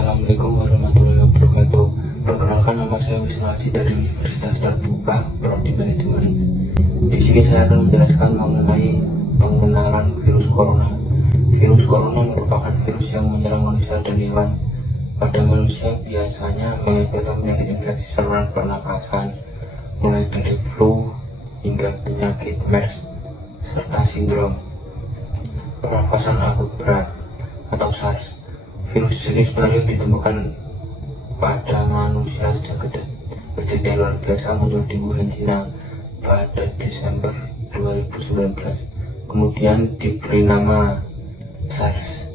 Assalamualaikum warahmatullahi wabarakatuh. Perkenalkan, nama saya Wisnu Aji dari Universitas Terbuka Prodi Manajemen. Di sini saya akan menjelaskan mengenai pengenalan virus corona. Virus corona merupakan virus yang menyerang manusia dan hewan. Pada manusia biasanya mengakibatkan penyakit infeksi saluran pernapasan, mulai dari flu hingga penyakit MERS serta sindrom pernapasan akut berat atau SARS. Virus ini sebenarnya ditemukan pada manusia sejak kejadian luar biasa muncul di Wuhan, China pada Desember 2019. Kemudian diberi nama SARS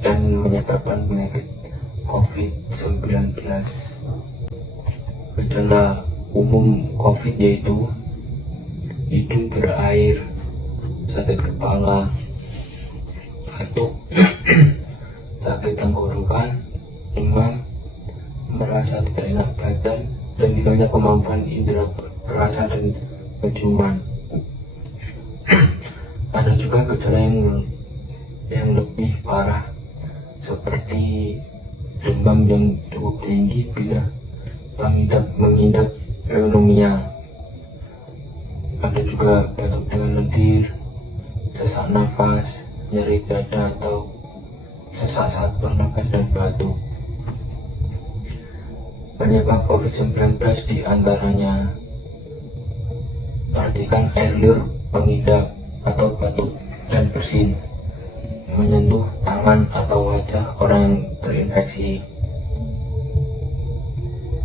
dan menyebabkan penyakit COVID-19. Gejala umum COVID yaitu hidung berair, sakit kepala, batuk, sakit tenggorokan, demam, merasa tidak enak badan, dan hilangnya kemampuan indera perasa dan penciuman. Ada juga gejala yang lebih parah seperti demam yang cukup tinggi bila mengidap pneumonia. Ada juga batuk dengan lendir, sesak nafas, nyeri dada atau sesak saat bernapas dan batuk. Penyebab COVID-19 diantaranya percikan air liur pengidap atau batuk dan bersin, menyentuh tangan atau wajah orang yang terinfeksi,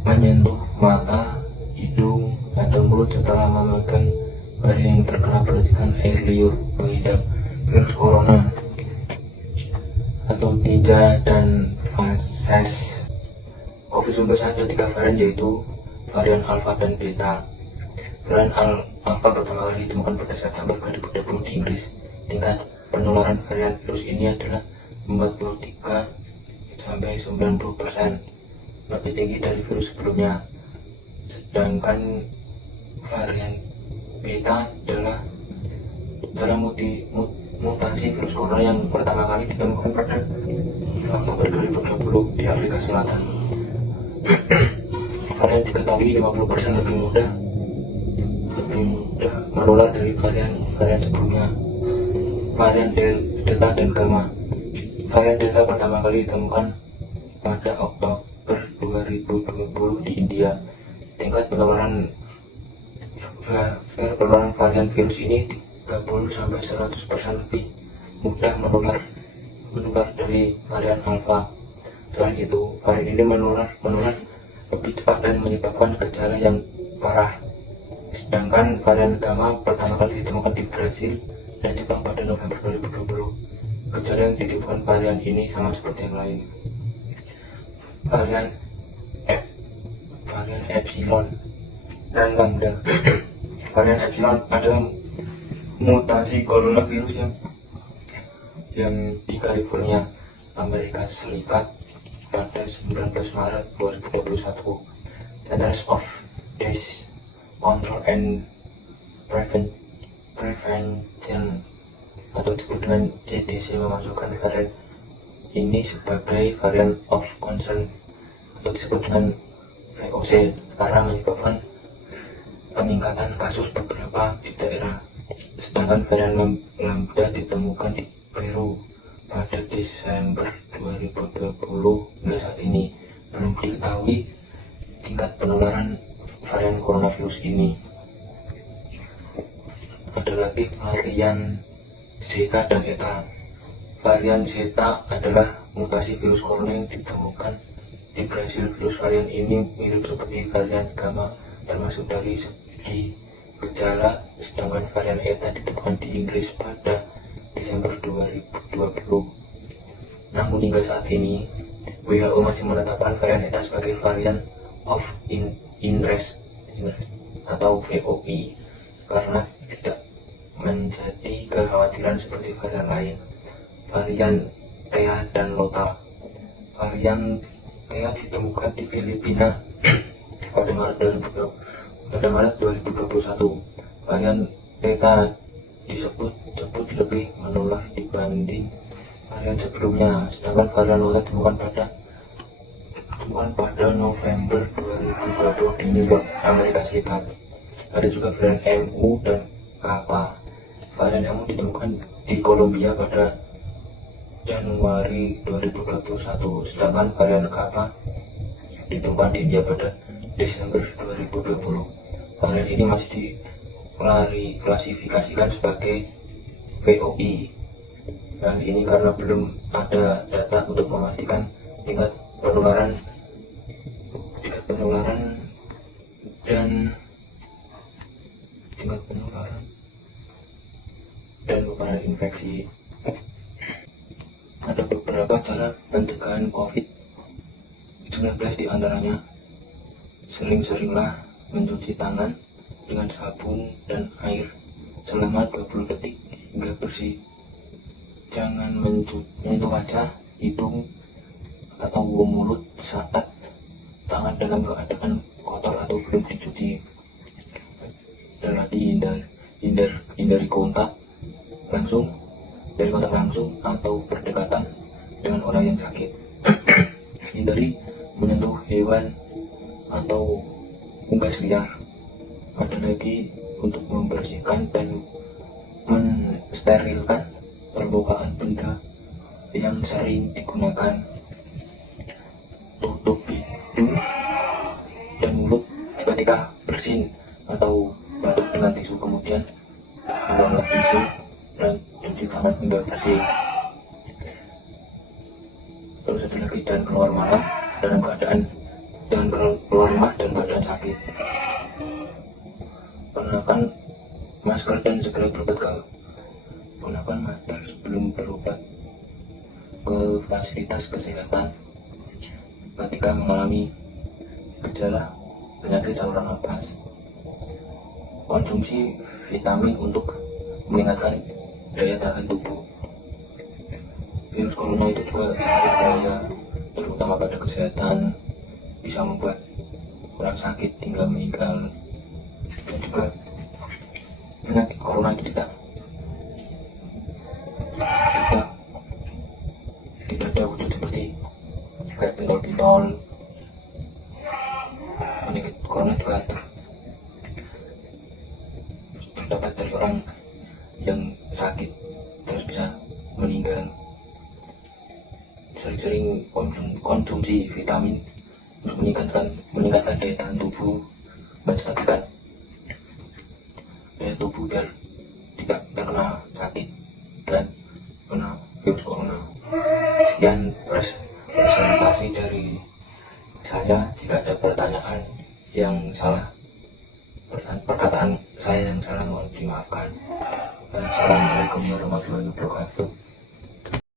menyentuh mata, hidung, atau mulut setelah memegang barang yang terkena percikan air liur pengidap virus corona, atau tinja dan fases. COVID-19 ada 3 varian, yaitu varian Alpha dan Beta. Varian Alpha pertama kali ditemukan pada September 2020 di Inggris. Tingkat penularan varian virus ini adalah 43-90%, lebih tinggi dari virus sebelumnya. Sedangkan varian Beta adalah mutasi virus corona yang pertama kali ditemukan pada Oktober 2020 di Afrika Selatan. Varian diketahui 50% lebih mudah menular dari varian sebelumnya, varian Delta dan Gamma. Varian Delta pertama kali ditemukan pada Oktober 2020 di India. Tingkat penularan varian virus ini 30-100% lebih mudah menular dari varian Alpha. Selain itu, varian ini menular lebih cepat dan menyebabkan gejala yang parah. Sedangkan varian Gamma pertama kali ditemukan di Brasil dan Jepang pada November 2020. Gejala yang ditimbulkan varian ini sama seperti yang lain. Varian Epsilon dan Lambda. Varian Epsilon adalah mutasi coronavirus yang di California, Amerika Serikat pada 19 Maret 2021. Centers of Disease Control and Prevention atau disebut dengan CDC memasukkan varian ini sebagai varian of concern atau disebut dengan VOC karena menyebabkan peningkatan kasus beberapa di daerah. Sedangkan varian Lambda ditemukan di Peru pada Desember 2020. Hingga saat ini belum diketahui tingkat penularan varian coronavirus ini. Ada lagi varian Zeta dan Eta. Varian Zeta adalah mutasi virus corona yang ditemukan di Brasil. Virus varian ini mirip seperti varian Gamma termasuk dari segi gejala, sedangkan varian Eta ditemukan di Inggris pada Desember 2020. Namun hingga saat ini WHO masih menetapkan varian Eta sebagai varian of interest atau VOI karena tidak menjadi kekhawatiran seperti varian lain. Varian Thea dan Lota. Varian Thea ditemukan di Filipina pada Maret 2021. Varian Theta disebut lebih menular dibanding varian sebelumnya, sedangkan varian Lota ditemukan pada ditemukan pada November 2020 di New York, Amerika Serikat. Ada juga varian MU dan Kappa. Varian MU ditemukan di Kolombia pada Januari 2021, sedangkan varian Kappa ditemukan di India pada Desember 2020. Varian ini masih diklasifikasikan sebagai VOI. Dan ini karena belum ada data untuk memastikan tingkat penularan dan beban infeksi. Ada beberapa cara pencegahan COVID-19, diantaranya sering-seringlah mencuci tangan dengan sabun dan air selama 20 detik hingga bersih. Jangan menyentuh wajah, hidung, atau mulut saat tangan dalam keadaan kotor atau belum dicuci. Dan lagi hindari kontak langsung atau berdekatan dengan orang yang sakit. Hindari menyentuh hewan atau unggas liar. Ada lagi untuk membersihkan dan mensterilkan permukaan benda yang sering digunakan. Tutup hidung dan mulut ketika bersin atau batuk dengan tisu, kemudian buanglah tisu dan cuci tangan hingga bersih. Terus ada lagi, jangan keluar rumah dalam keadaan sakit. Gunakan masker dan segera berobat gunakan masker sebelum berobat ke fasilitas kesehatan ketika mengalami gejala penyakit saluran nafas. Konsumsi vitamin untuk meningkatkan daya tahan tubuh. Virus corona itu juga sangat berbahaya, terutama pada kesehatan, bisa membuat orang sakit hingga meninggal. Dan juga penyakit corona itu tidak ada wujud seperti kayak bentol-bentol. Penyakit corona juga terdapat dari orang yang sakit terus bisa meninggal. Sering-sering konsumsi vitamin untuk meningkatkan daya tahan tubuh, menstabilkan daya tubuh biar tidak terkena sakit dan kena virus corona. Sekian presentasi dari saya. Jika ada pertanyaan yang salah, perkataan saya yang salah, mohon dimaafkan. Assalamualaikum warahmatullahi wabarakatuh.